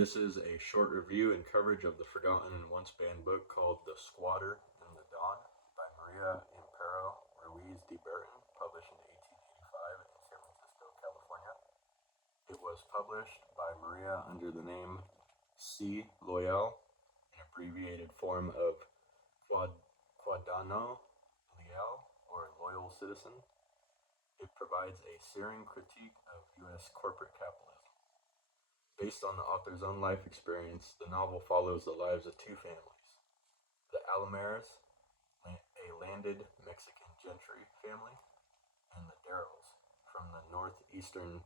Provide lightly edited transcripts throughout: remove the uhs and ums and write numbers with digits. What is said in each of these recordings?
This is a short review and coverage of the forgotten and once banned book called The Squatter in the Dawn by María Amparo Ruiz de Burton, published in 1885 in San Francisco, California. It was published by María under the name Ciudadano Leal, an abbreviated form of Ciudadano Leal, or Loyal Citizen. It provides a searing critique of U.S. corporate capitalism. Based on the author's own life experience, the novel follows the lives of two families: the Alamares, a landed Mexican gentry family, and the Darrells, from the northeastern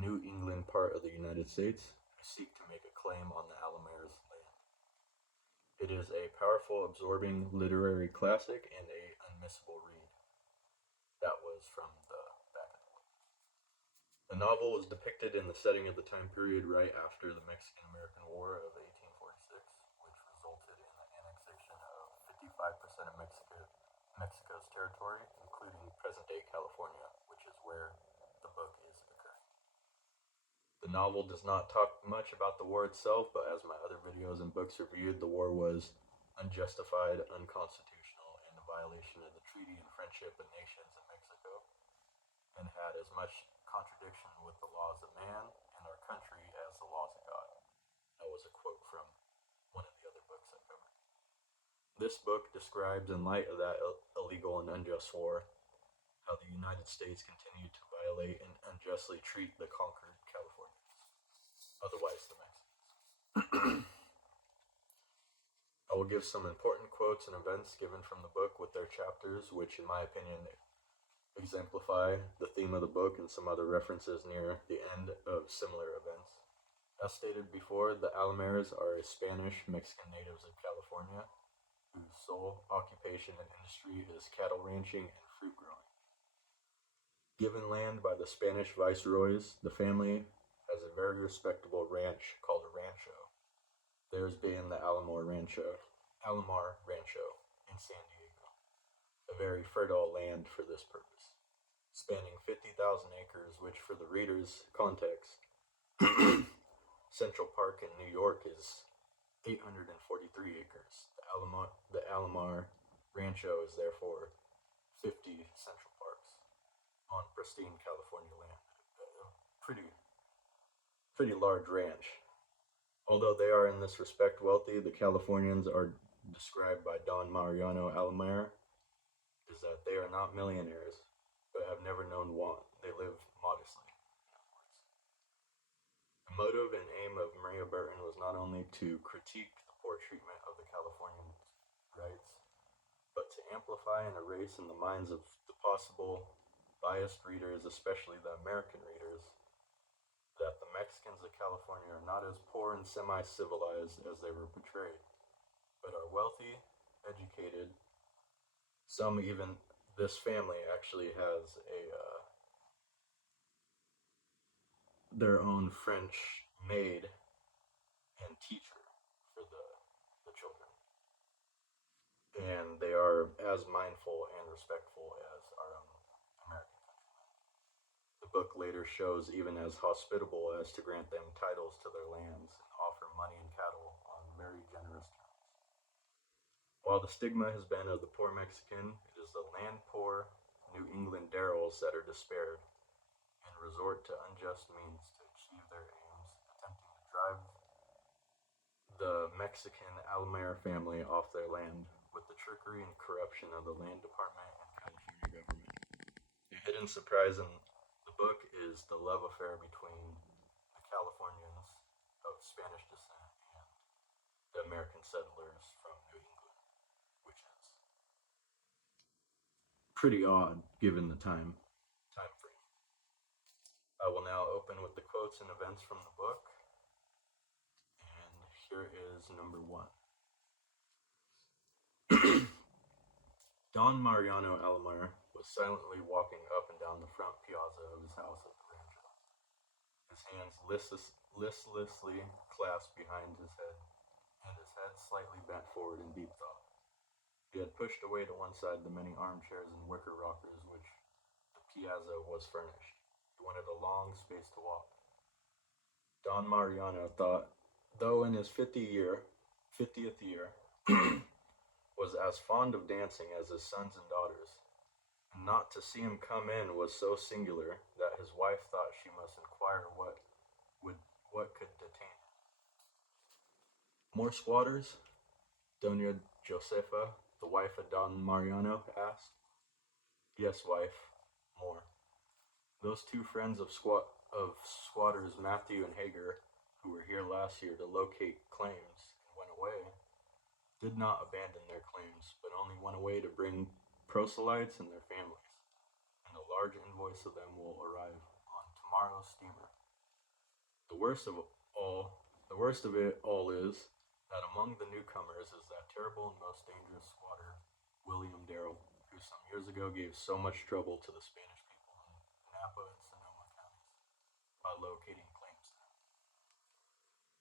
New England part of the United States, who seek to make a claim on the Alamares land. It is a powerful, absorbing literary classic and a unmissable read. That was from the back of the book. The novel was depicted in the setting of the time period right after the Mexican-American War of 1846, which resulted in the annexation of 55% of Mexico's territory, including present-day California, which is where the book is occurring. The novel does not talk much about the war itself, but as my other videos and books reviewed, the war was unjustified, unconstitutional, and a violation of the Treaty and Friendship of Nations in Mexico, and had as much contradiction with the laws of man and our country as the laws of God. That was a quote from one of the other books I covered. This book describes, in light of that illegal and unjust war, how the United States continued to violate and unjustly treat the conquered Californians, otherwise the Mexicans. I will give some important quotes and events given from the book with their chapters, which in my opinion exemplify the theme of the book, and some other references near the end of similar events. As stated before, the Alamares are Spanish-Mexican natives of California, whose sole occupation and industry is cattle ranching and fruit growing. Given land by the Spanish viceroys, the family has a very respectable ranch called a rancho, theirs being the Alamar Rancho in San Diego, a very fertile land for this purpose, spanning 50,000 acres, which for the reader's context, Central Park in New York is 843 acres. The Alomar Rancho is therefore 50 Central Parks on pristine California land. A pretty large ranch. Although they are in this respect wealthy, the Californians are described by Don Mariano Alamare is that they are not millionaires, but have never known want. They live modestly, in other words. The motive and aim of María Burton was not only to critique the poor treatment of the Californian rights, but to amplify and erase in the minds of the possible biased readers, especially the American readers, that the Mexicans of California are not as poor and semi-civilized as they were portrayed, but are wealthy, educated. Some even, this family actually has their own French maid and teacher for the children. And they are as mindful and respectful as our own American countrymen. The book later shows even as hospitable as to grant them titles to their lands and offer money and cattle on very generous terms. While the stigma has been of the poor Mexican, it is the land-poor New England Darrells that are despaired and resort to unjust means to achieve their aims, attempting to drive the Mexican Alamare family off their land with the trickery and corruption of the land department and California government. A hidden surprise in the book is the love affair between the Californians of Spanish descent and the American settlers from New England, which is pretty odd given the time frame. I will now open with the quotes and events from the book, and here is number 1. Don Mariano Alamar was silently walking up and down the front piazza of his house at the rancho, his hands listlessly clasped behind his head, and his head slightly bent forward in deep thought. He had pushed away to one side the many armchairs and wicker rockers which the piazza was furnished. He wanted a long space to walk. Don Mariano thought though in his 50th year, was as fond of dancing as his sons and daughters, and not to see him come in was so singular that his wife thought she must inquire would what could detain him. More squatters? Dona Josefa, the wife of Don Mariano, asked. Yes, wife, more. Those two friends of squatters, Matthew and Hager, who were here last year to locate claims and went away, did not abandon their claims, but only went away to bring proselytes and their families, and a large invoice of them will arrive on tomorrow's steamer. The worst of the worst of it all is that among the newcomers is that terrible and most dangerous squatter, William Darrell, who some years ago gave so much trouble to the Spanish people in Napa and Sonoma counties by locating claims there.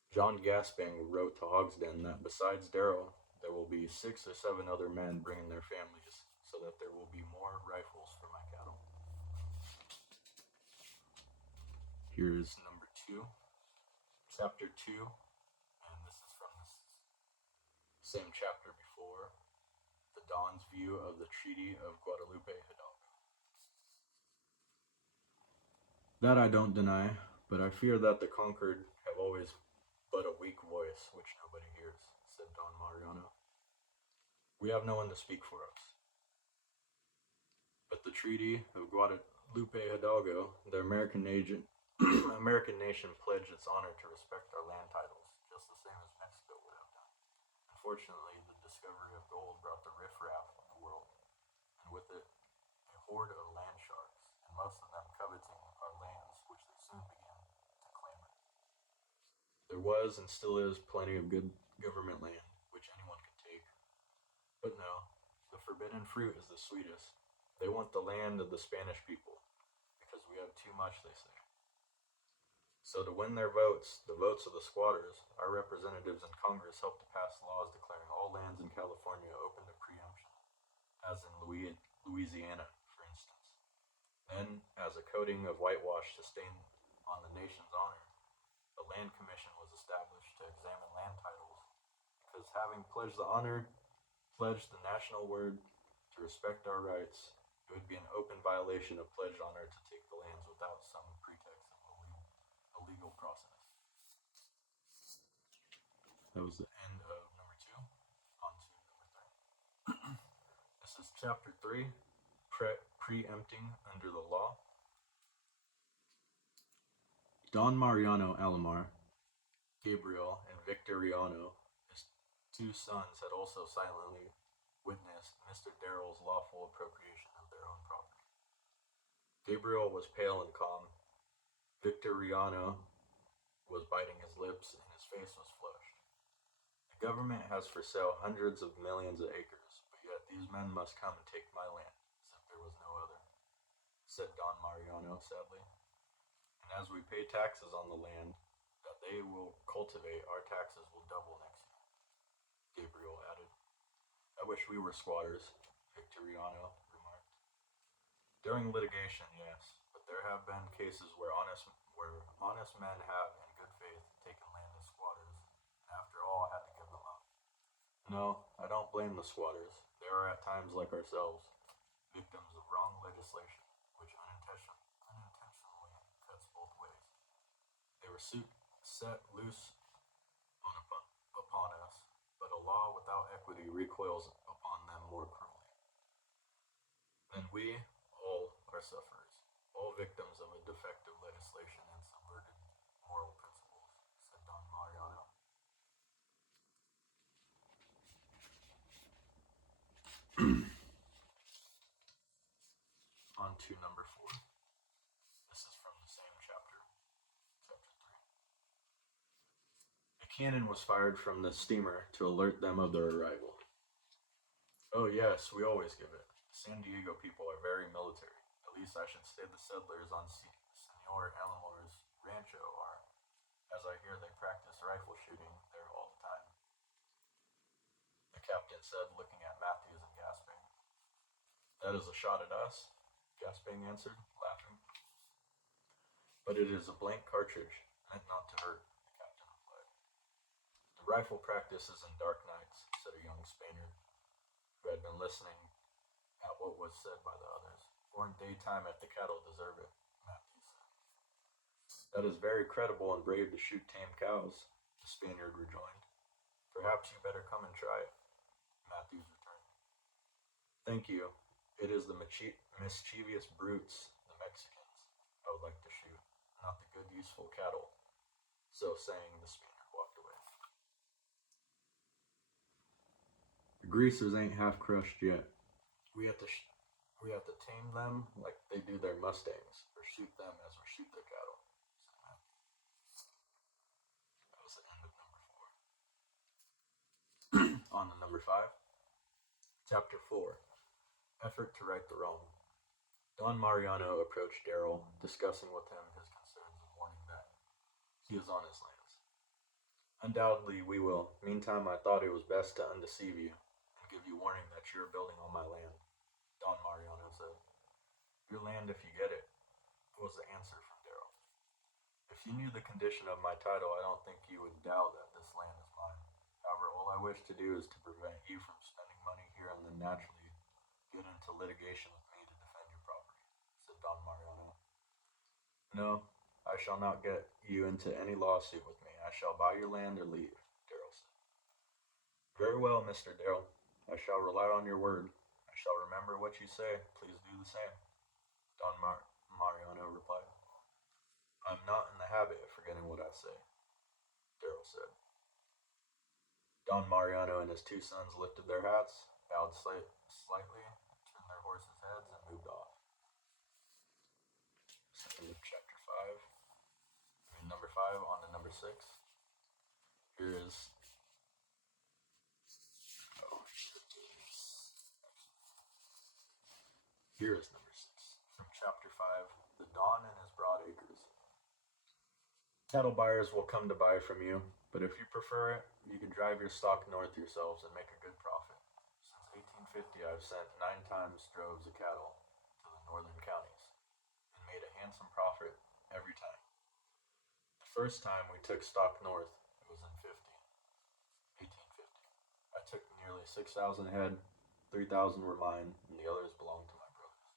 John Gasping wrote to Hogsden that besides Darrell, there will be 6 or 7 other men bringing their families, so that there will be more rifles for my cattle. Here is number 2, chapter 2, and this is from the same chapter before, the Don's view of the Treaty of Guadalupe Hidalgo. That I don't deny, but I fear that the conquered have always but a weak voice which nobody hears, said Don Mariano. We have no one to speak for us. But the Treaty of Guadalupe Hidalgo, the American nation pledged its honor to respect our land titles, just the same as Mexico would have done. Unfortunately, the discovery of gold brought the riffraff of the world, and with it a horde of land sharks, and most of them coveting our lands, which they soon began to clamor. There was and still is plenty of good government land, which anyone could take. But no, the forbidden fruit is the sweetest. They want the land of the Spanish people, because we have too much, they say. So to win their votes, the votes of the squatters, our representatives in Congress helped to pass laws declaring all lands in California open to preemption, as in Louisiana, for instance. Then, as a coating of whitewash to stain on the nation's honor, a land commission was established to examine land titles, because having pledged the national word to respect our rights, it would be an open violation of pledged honor to take the lands without some pretext of a legal process. That was the end of number 2. On to number 3. This is chapter 3, preempting under the law. Don Mariano Alomar, Gabriel, and Victoriano, his 2 sons, had also silently witnessed Mr. Darrell's lawful appropriation of their own property. Gabriel was pale and calm. Victoriano was biting his lips, and his face was flushed. The government has for sale hundreds of millions of acres, but yet these men must come and take my land, as if there was no other, said Don Mariano sadly. And as we pay taxes on the land that they will cultivate, our taxes will double next year, Gabriel added. I wish we were squatters, Victoriano remarked. During litigation, yes, but there have been cases where honest men have, in good faith, taken land as squatters, and after all had to give them up. No, I don't blame the squatters. They are at times like ourselves, victims of wrong legislation, which unintentionally cuts both ways. They were set loose upon us, but a law without equity recoils upon them more cruelly. Then we, all, are sufferers, all victims of a defective legislation and subverted moral principles, said Don Mariano. On to number 4. This is from the same chapter, chapter 3. A cannon was fired from the steamer to alert them of their arrival. Oh yes, we always give it. The San Diego people are very military. At least I should say the settlers on Senor Alamares' rancho are, as I hear they practice rifle shooting there all the time, the captain said, looking at Matthews and Gasping. That is a shot at us, Gasping answered, laughing. But it is a blank cartridge, meant not to hurt, the captain replied. The rifle practices in dark nights, said a young Spaniard who had been listening at what was said by the others. For in daytime if the cattle deserve it, Matthews said. That is very credible and brave to shoot tame cows, the Spaniard rejoined. Perhaps you better come and try it, Matthews returned. Thank you. It is the mischievous brutes, the Mexicans, I would like to shoot, not the good, useful cattle. So saying, the Spaniard walked away. The greasers ain't half crushed yet. We have to tame them like they do their mustangs, or shoot them as we shoot their cattle. That was the end of number 4. On to number 5. Chapter 4. Effort to right the wrong. Don Mariano approached Darrell, discussing with him his concerns and warning that he is on his lands. Undoubtedly we will. Meantime, I thought it was best to undeceive you and give you warning that you are building on my land, Don Mariano said. Your land if you get it, was the answer from Darrell. If you knew the condition of my title, I don't think you would doubt that this land is mine. However, all I wish to do is to prevent you from spending money here and then naturally get into litigation with me to defend your property, said Don Mariano. No, I shall not get you into any lawsuit with me. I shall buy your land or leave, Darrell said. Very well, Mr. Darrell. I shall rely on your word. I shall remember what you say. Please do the same, Don Mariano replied. I'm not in the habit of forgetting what I say, Darrell said. Don Mariano and his 2 sons lifted their hats, bowed slightly, turned their horses' heads, and moved off. End of chapter 5. Number 5 on to number 6. Here is number 6 from chapter 5. The Don and his broad acres. Cattle buyers will come to buy from you, but if you prefer it, you can drive your stock north yourselves and make a good profit. Since 1850, I've sent 9 times droves of cattle to the northern counties and made a handsome profit every time. The first time we took stock north, it was in 1850. I took nearly 6,000 head, 3,000 were mine, and the others belonged to my brothers.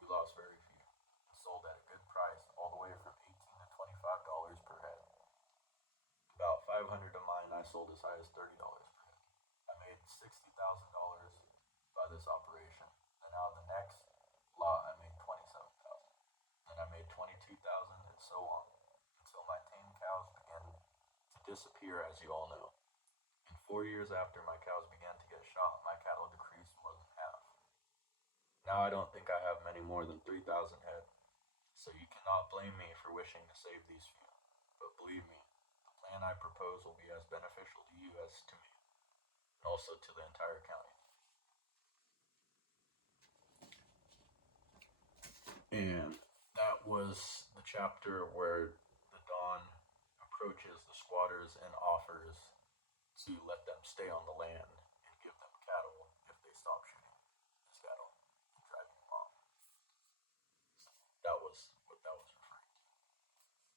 We lost very few, and sold at a good price, all the way from $18 to $25 per head. About 500 of mine I sold as high as $30 per head. I made $60,000 by this operation, and now the next lot I made $27,000. Then I made $22,000, and so on, until my tame cows began to disappear, as you all know. In 4 years after my cows began to get shot, my cattle decreased more than half. Now I don't think I have many more than 3,000 head, so you cannot blame me for wishing to save these few. But believe me, the plan I propose will be as beneficial to you as to me, and also to the entire county. And that was the chapter where the Don approaches the squatters and offers to let them stay on the land and give them cattle if they stop shooting his cattle and driving them off. That was what that was referring to.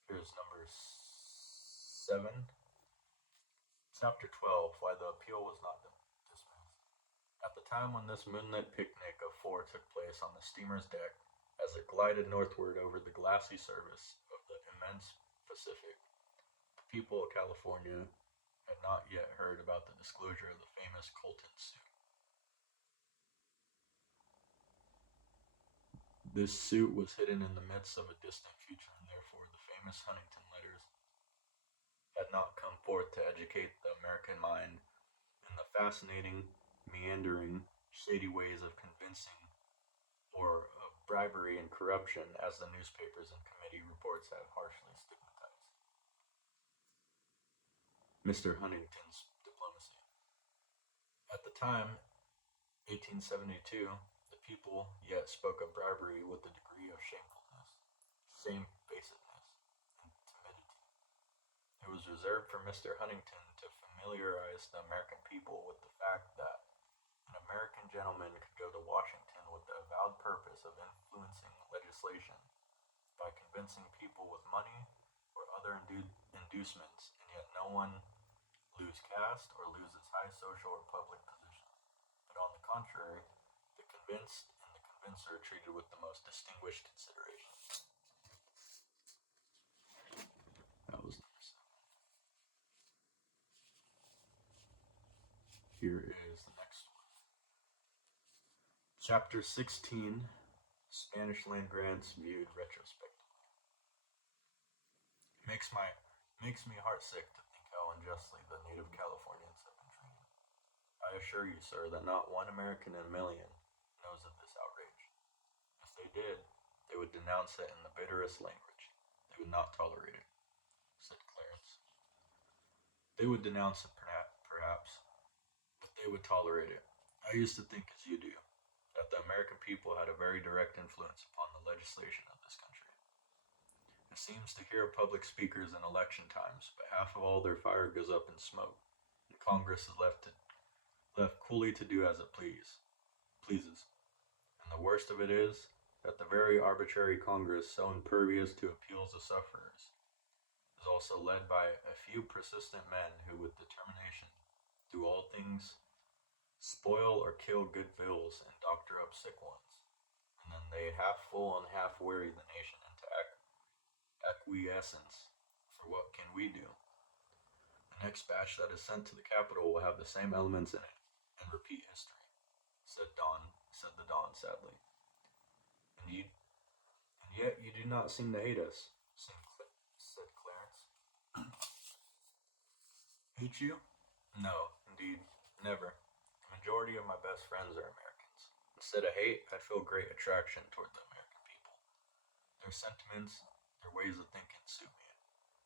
Here's number 7. Chapter 12, Why the Appeal Was Not Dismissed. At the time when this moonlit picnic of 4 took place on the steamer's deck, as it glided northward over the glassy surface of the immense Pacific, the people of California had not yet heard about the disclosure of the famous Colton suit. This suit was hidden in the midst of a distant future, and therefore the famous Huntington letters had not come forth to educate the American mind in the fascinating, meandering, shady ways of convincing or of bribery and corruption, as the newspapers and committee reports have harshly stigmatized. Mr. Huntington's diplomacy. At the time, 1872, the people yet spoke of bribery with a degree of shamefacedness, and timidity. It was reserved for Mr. Huntington to familiarize the American people with the fact that an American gentleman could go to Washington with the avowed purpose of influencing legislation by convincing people with money or other inducements, and yet no one lose caste, or lose its high social or public position. But on the contrary, the convinced and the convincer are treated with the most distinguished consideration. That was number 7. Here is the next one. Chapter 16, Spanish land grants viewed retrospectively. Makes me heartsick to think how unjustly the native Californians have been treated. I assure you, sir, that not one American in a million knows of this outrage. If they did, they would denounce it in the bitterest language. They would not tolerate it, said Clarence. They would denounce it, perhaps, but they would tolerate it. I used to think as you do, that the American people had a very direct influence upon the legislation of this country. It seems to hear public speakers in election times, but half of all their fire goes up in smoke, and Congress is left coolly to do as it pleases. And the worst of it is that the very arbitrary Congress, so impervious to appeals of sufferers, is also led by a few persistent men who, with determination, do all things, spoil or kill good bills and doctor up sick ones, and then they half full and half weary the nation into acquiescence. For what can we do? The next batch that is sent to the capital will have the same elements in it, and repeat history, said the Don sadly. And yet you do not seem to hate us, said Clarence. Hate you? No, indeed, never. The majority of my best friends are Americans. Instead of hate, I feel great attraction toward the American people. Their sentiments, their ways of thinking suit me,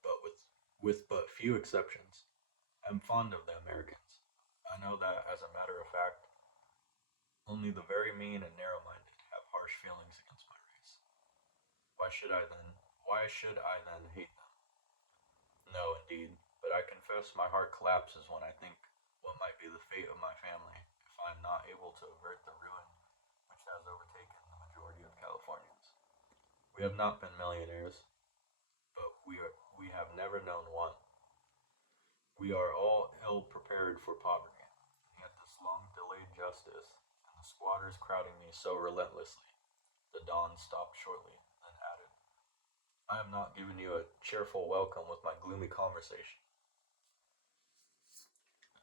but with but few exceptions. I'm fond of the Americans. I know that, as a matter of fact, only the very mean and narrow-minded have harsh feelings against my race. Why should I then? Why should I then hate them? No, indeed. But I confess my heart collapses when I think what might be the fate of my family if I am not able to avert the ruin which has overtaken the majority of Californians. We have not been millionaires, but we have never known want. We are all ill prepared for poverty, and yet this long delayed justice, and the squatters crowding me so relentlessly. The Don stopped shortly, then added, I am not giving you a cheerful welcome with my gloomy conversation.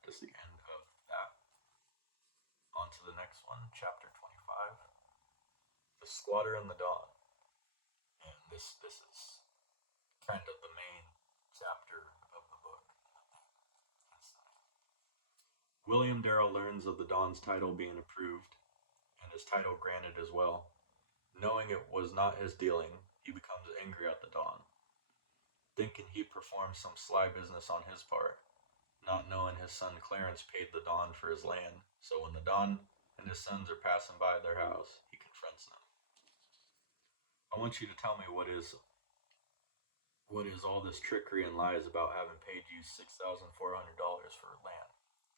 That is the end of that. On to the next one, chapter 25. The Squatter and the Don. And this is kind of the main chapter of the book. William Darrell learns of the Don's title being approved, and his title granted as well. Knowing it was not his dealing, he becomes angry at the Don, thinking he performed some sly business on his part, not knowing his son Clarence paid the Don for his land, so when the Don and his sons are passing by their house, he confronts them. I want you to tell me what is all this trickery and lies about having paid you $6,400 for land.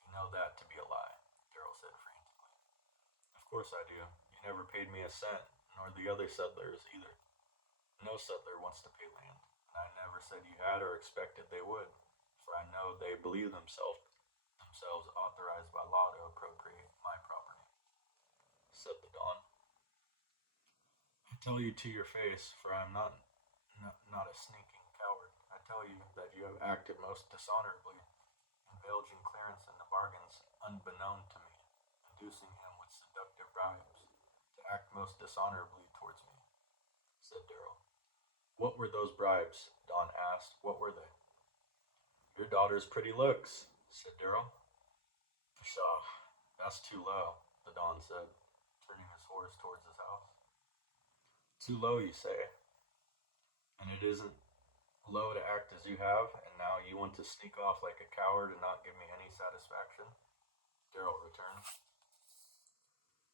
You know that to be a lie, Darrell said frantically. Of course I do. You never paid me a cent, nor the other settlers either. No settler wants to pay land, and I never said you had or expected they would, for I know they believe themselves authorized by law to appropriate my property, said the Don. I tell you to your face, for I am not a sneaking coward. I tell you that you have acted most dishonorably, indulging Clarence in the bargains unbeknown to me, inducing him with seductive bribes to act most dishonorably towards me, said Darrell. What were those bribes? Don asked. What were they? Your daughter's pretty looks, said Darrell. Pshaw, that's too low, the Don said, turning his horse towards his house. Too low, you say? And it isn't low to act as you have, and now you want to sneak off like a coward and not give me any satisfaction? Darrell returned.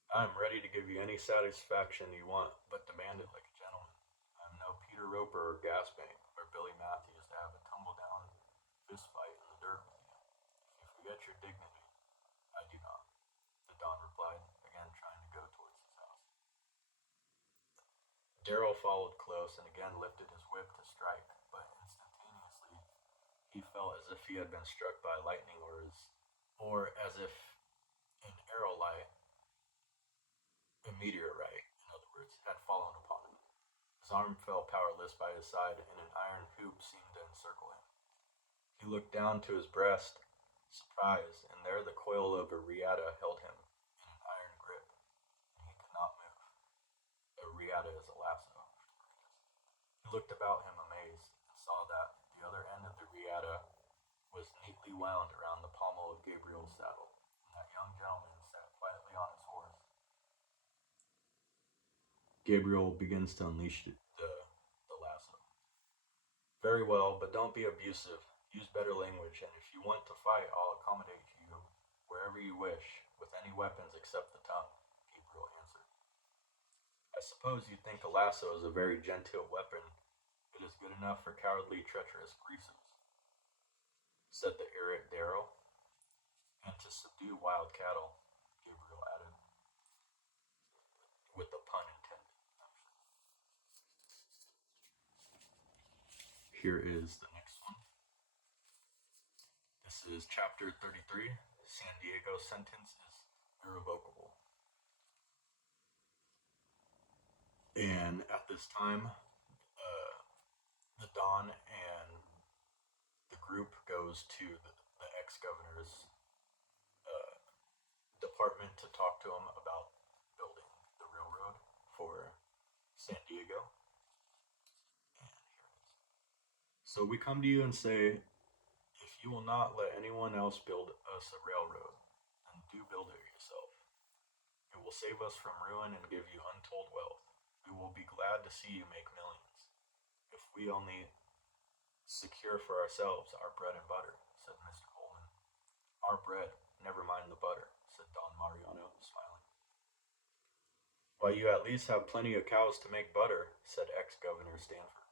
I am ready to give you any satisfaction you want, but demand it like a gentleman. I am no Peter Roper or Gasbank or Billy Matthews to have a tumble-down fist fight in the dirt with you. If you forget your dignity, I do not, the Don replied, again trying to go towards his house. Darrell followed close and again lifted his whip to strike, but instantaneously He felt as if he had been struck by lightning, or as if an aerolite, a meteorite, in other words, had fallen upon him. His arm fell powerless by his side, and an iron hoop seemed to encircle him. He looked down to his breast, surprised, and there the coil of a riata held him in an iron grip, and he could not move. A riata is a lasso. He looked about him amazed, and saw that the other end of the riata was neatly wound around the pommel of Gabriel's saddle, and that young gentleman sat quietly on his horse. Gabriel begins to unleash the lasso. Very well, but don't be abusive. Use better language, and if you want to fight, I'll accommodate you wherever you wish, with any weapons except the tongue, Gabriel answered. I suppose you think a lasso is a very genteel weapon. It is good enough for cowardly, treacherous Greasers, said the irate Darrell, and to subdue wild cattle, Gabriel added, with the pun intended. Here is the next one. This is chapter 33. San Diego's sentence is irrevocable. And at this time, the Don and the group goes to the ex-governor's department to talk to him about building the railroad for San Diego. And here it is. So we come to you and say, if you will not let anyone else build us a railroad, then do build it yourself. It will save us from ruin and give you untold wealth. We will be glad to see you make millions. If we only secure for ourselves our bread and butter, said Mr. Coleman. Our bread, never mind the butter, said Don Mariano, smiling. Why, you at least have plenty of cows to make butter, said ex-Governor Stanford.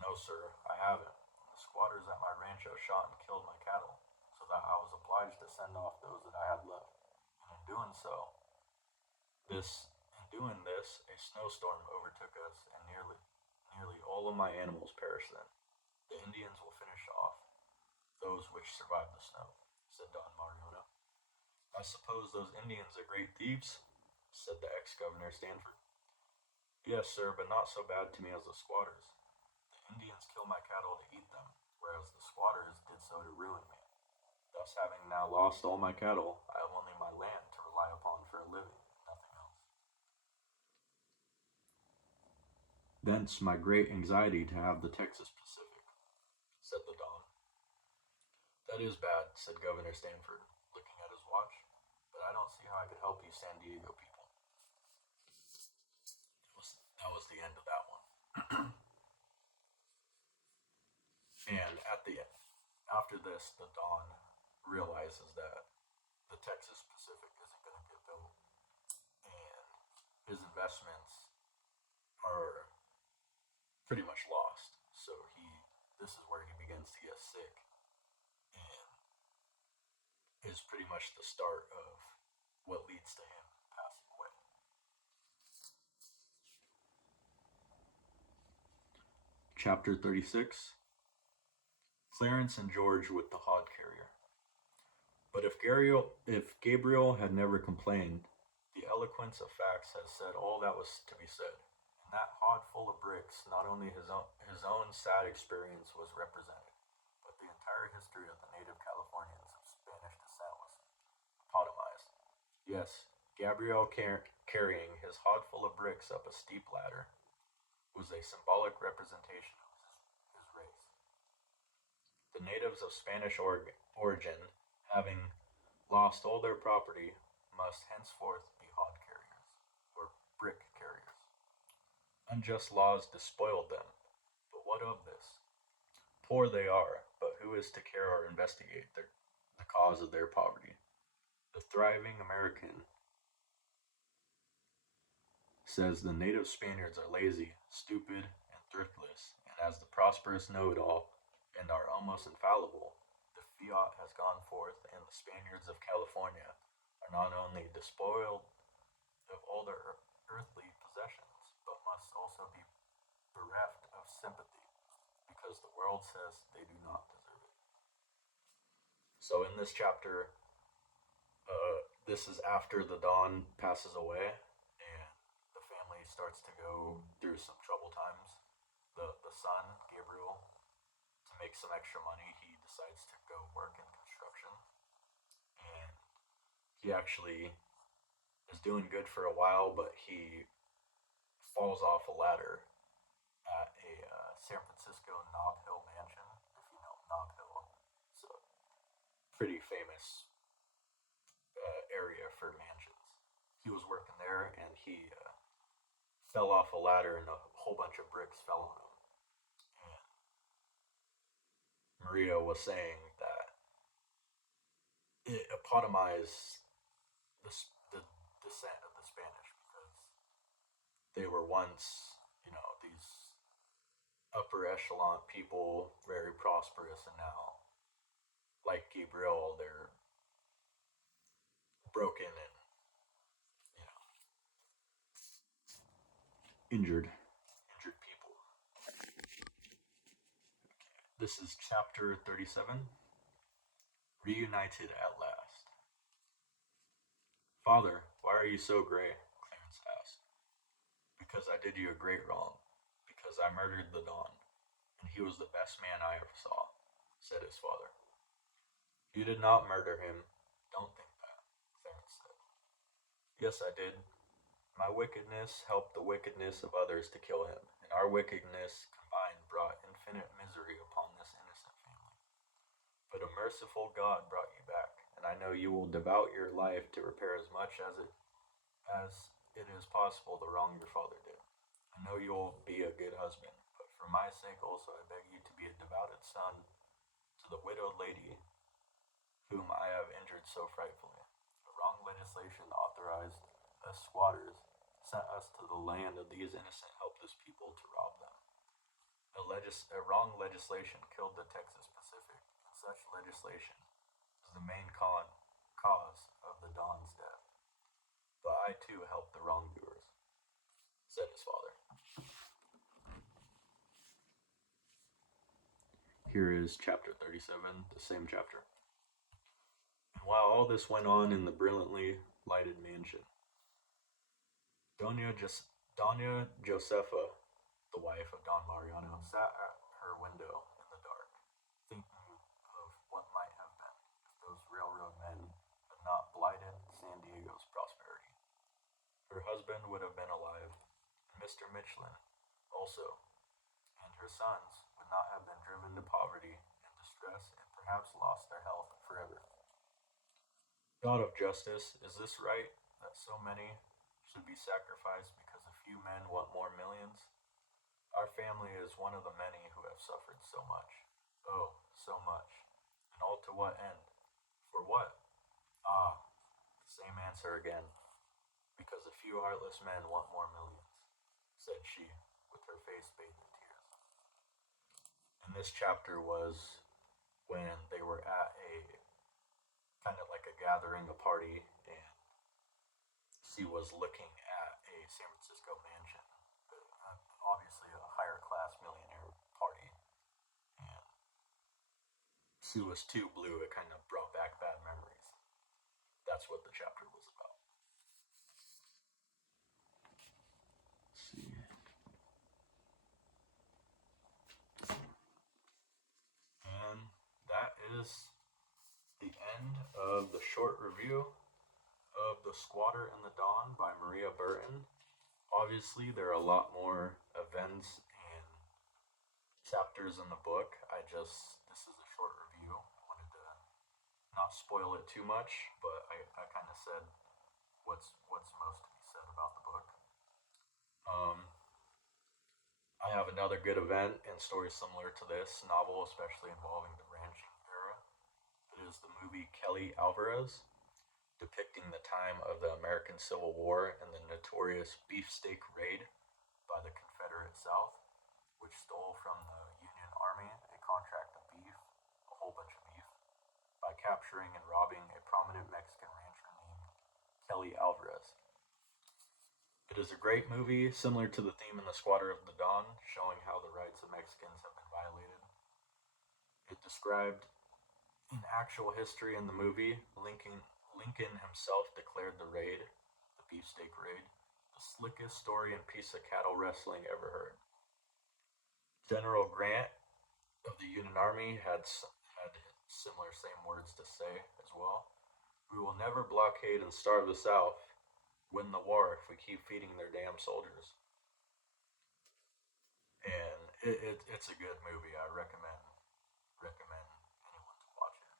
No, sir, I haven't. The squatters at my rancho shot and killed my cattle, so that I was obliged to send off those that I had left. And in doing this, a snowstorm overtook us, and nearly all of my animals perished then. The Indians will finish off those which survived the snow, said Don Mariano. I suppose those Indians are great thieves, said the ex-Governor Stanford. Yes, sir, but not so bad to me as the squatters. The Indians kill my cattle to eat them, whereas the squatters did so to ruin me. Thus, having now lost all my cattle, I have only my land to rely upon for a living, nothing else. Thence my great anxiety to have the Texas Pacific, said the Don. That is bad, said Governor Stanford, looking at his watch, but I don't see how I could help you San Diego people. That was the end of that one. And after this, the Don realizes that the Texas Pacific isn't going to get built, and his investments are pretty much lost. So this is where he begins to get sick, and is pretty much the start of what leads to him passing away. Chapter 36. Clarence and George with the hod carrier. But if Gabriel had never complained, the eloquence of facts had said all that was to be said. In that hod full of bricks, not only his own sad experience was represented, but the entire history of the native Californians of Spanish descent was epitomized. Yes, Gabriel carrying his hod full of bricks up a steep ladder was a symbolic representation of his race. The natives of Spanish origin, having lost all their property, must henceforth be hod carriers, or brick carriers. Unjust laws despoiled them, but what of this? Poor they are, but who is to care or investigate the cause of their poverty? The thriving American says the native Spaniards are lazy, stupid, and thriftless, and as the prosperous know it all and are almost infallible, the fiat has gone forth, and the Spaniards of California are not only despoiled of all their earthly possessions, but must also be bereft of sympathy, because the world says they do not deserve it. So in this chapter, this is after the Don passes away, and the family starts to go through some trouble times. The son, Gabriel, to make some extra money, he decides to go work in construction, and he actually is doing good for a while, but he falls off a ladder at a San Francisco Nob Hill mansion. If you know Nob Hill, it's a pretty famous area for mansions. He was working there, and he fell off a ladder, and a whole bunch of bricks fell on him. And Maria was saying that it epitomized the, the descent of the Spanish, because they were once, these upper echelon people, very prosperous, and now, like Gabriel, they're broken and, you know, injured people. This is chapter 37, Reunited at Last. Father, why are you so gray? Clarence asked. Because I did you a great wrong. Because I murdered the Don, and he was the best man I ever saw, said his father. You did not murder him. Don't think that, Clarence said. Yes, I did. My wickedness helped the wickedness of others to kill him, and our wickedness combined brought infinite misery upon this innocent family. But a merciful God brought you back, and I know you will devote your life to repair as much as it is possible the wrong your father did. I know you will be a good husband, but for my sake also I beg you to be a devoted son to the widowed lady whom I have injured so frightfully. The wrong legislation authorized us squatters, sent us to the land of these innocent, helpless people to rob them. A wrong legislation killed the Texas Pacific, and such legislation is the main cause of the Don's death. But I too helped the wrongdoers, said his father. Here is chapter 37, the same chapter. And while all this went on in the brilliantly lighted mansion, Doña Josefa, the wife of Don Mariano, sat at her window in the dark, thinking of what might have been if those railroad men had not blighted San Diego's prosperity. Her husband would have been alive, and Mr. Michelin also, and her sons would not have been driven to poverty and distress and perhaps lost their health forever. God of justice, is this right, that so many should be sacrificed because a few men want more millions? Our family is one of the many who have suffered so much. Oh, so much. And all to what end? For what? Ah, same answer again. Because a few heartless men want more millions, said she, with her face bathed in tears. And this chapter was when they were at a kind of like a gathering, a party, and she was looking at a San Francisco mansion, obviously a higher class millionaire party, and she was too blue. It kind of brought back bad memories. That's what the chapter was about. Let's see. And that is the end of the short review of The Squatter and the Dawn by Maria Burton. Obviously, there are a lot more events and chapters in the book. This is a short review. I wanted to not spoil it too much, but I kind of said what's most to be said about the book. I have another good event and story similar to this novel, especially involving the ranching era. It is the movie Kelly Alvarez, depicting the time of the American Civil War and the notorious beefsteak raid by the Confederate South, which stole from the Union Army a contract of beef, a whole bunch of beef, by capturing and robbing a prominent Mexican rancher named Kelly Alvarez. It is a great movie, similar to the theme in The Squatter of the Dawn, showing how the rights of Mexicans have been violated. It described In actual history in the movie, Lincoln himself declared the raid, the beefsteak raid, the slickest story and piece of cattle wrestling ever heard. General Grant of the Union Army had similar same words to say as well. We will never blockade and starve the South, win the war if we keep feeding their damn soldiers. And it's a good movie. I recommend anyone to watch it.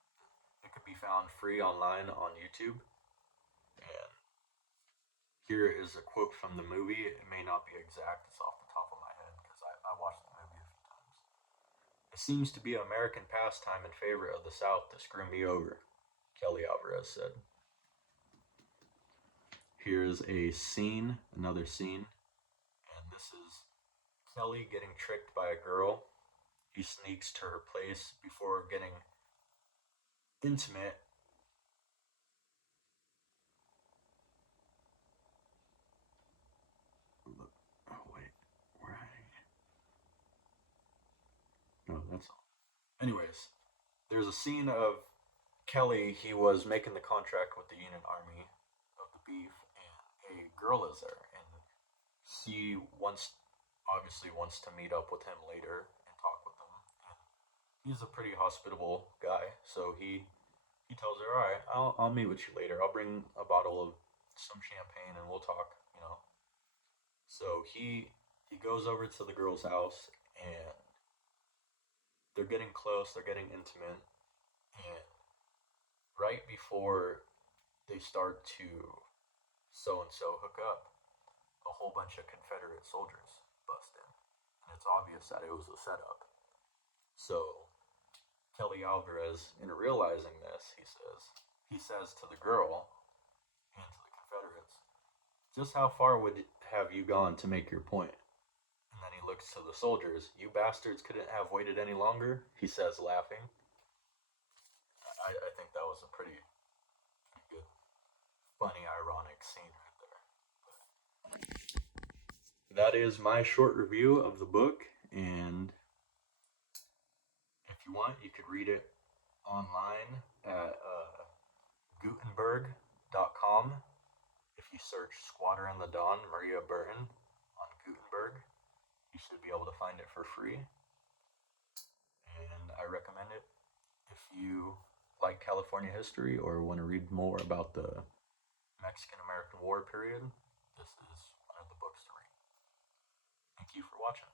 It could be found free online on YouTube. And here is a quote from the movie. It may not be exact. It's off the top of my head because I watched the movie a few times. It seems to be an American pastime in favor of the South to screw me over, Kelly Alvarez said. Here's another scene, and this is Kelly getting tricked by a girl. He sneaks to her place before getting intimate. Oh wait, where are you? No, that's all. Anyways, there's a scene of Kelly. He was making the contract with the Union Army of the beef, and a girl is there, and she obviously wants to meet up with him later and talk with him. And he's a pretty hospitable guy, so he tells her, "All right, I'll meet with you later. I'll bring a bottle of some champagne and we'll talk." So he goes over to the girl's house and they're getting close. They're getting intimate, and right before they start to so and so hook up, a whole bunch of Confederate soldiers bust in, and it's obvious that it was a setup. So Kelly Alvarez, in realizing this, he says to the girl and to the Confederates, "Just how far would have you gone to make your point?" And then he looks to the soldiers. "You bastards couldn't have waited any longer," he says, laughing. I think that was a pretty good, funny, ironic scene right there. That is my short review of the book, and if you want, you could read it online at Gutenberg.com. If you search Squatter in the Dawn, Maria Burton on Gutenberg, you should be able to find it for free. And I recommend it if you like California history or want to read more about the Mexican American War period. This is one of the books to read. Thank you for watching.